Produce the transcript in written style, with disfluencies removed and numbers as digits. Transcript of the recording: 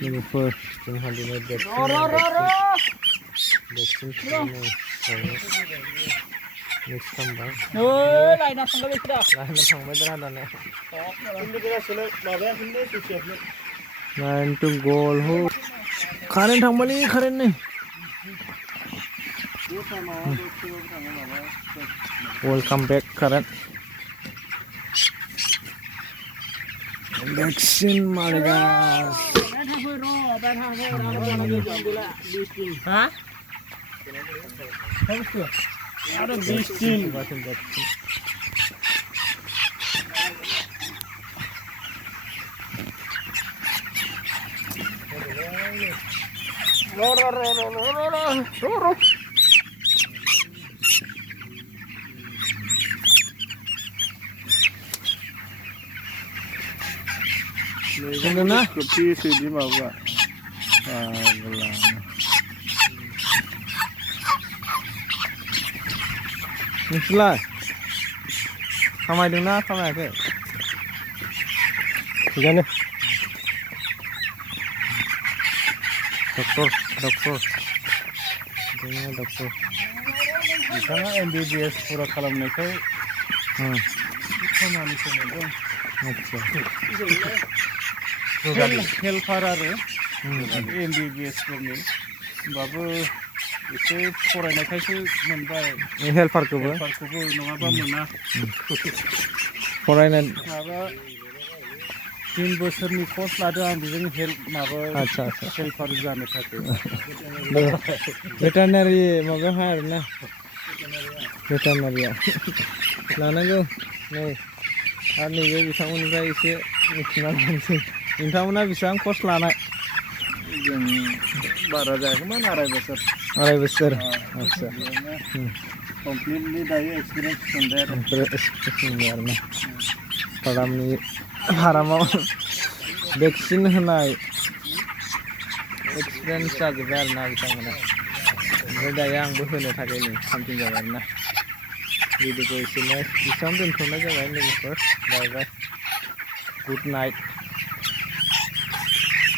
लोगोफोर जोंहा दिनै भेक्सिन थुनानै नेक्स्ट खालामबाय लाइना थांबाय दाने 9 to goal हो कारेन्ट थांबायलै कारेन्ट नै वेलकाम बैक कारेन्ट वैक्सीन मारेगा हाँ अरे 20 दिन रो ना कपी से दी मावा बोला नोंसोरलाय खामायदोंना खामायाखै थिगानो डक्टर बिथाङा MBBS फुरा खालामनायखाय खामानि सोलोंदों हेल्पार आरो MBBS फोरनि होमबाबो एसे फरायनायखायसो मोनबाय हेल्पारखौबो नङाबा मोना फरायनाय माबा 3 बोसोरनि कर्स लादों आं बेजों हेल्प माबा हेल्पार जानो थाखाय भेटेरिनारि माबायावहाय आरोना भेटेरिनारियाव लानांगौ नै आरो नैबे बिथांमोननिफ्राय एसे मिथिना लानोसै नोंथांमोना बेसेबां कर्स लानाय जों बारा जायाखैमोन 2.5 बोसोर आदसा कमप्लिटलि दायो एक्सपिरियेन्स मोनबाय आरोना फारामाव भेक्सिन होनाय एक्सपिरियेन्स जाजोब्बाय आरोना बिथांमोना ओमफ्राय दायो आंबो होनो थाखाय नै थामथिं जाबाय आरोना भिडिअखौ एसेनो दोनथ'नाय जाबाय लोगोफोर बाय बाय गुड नाइट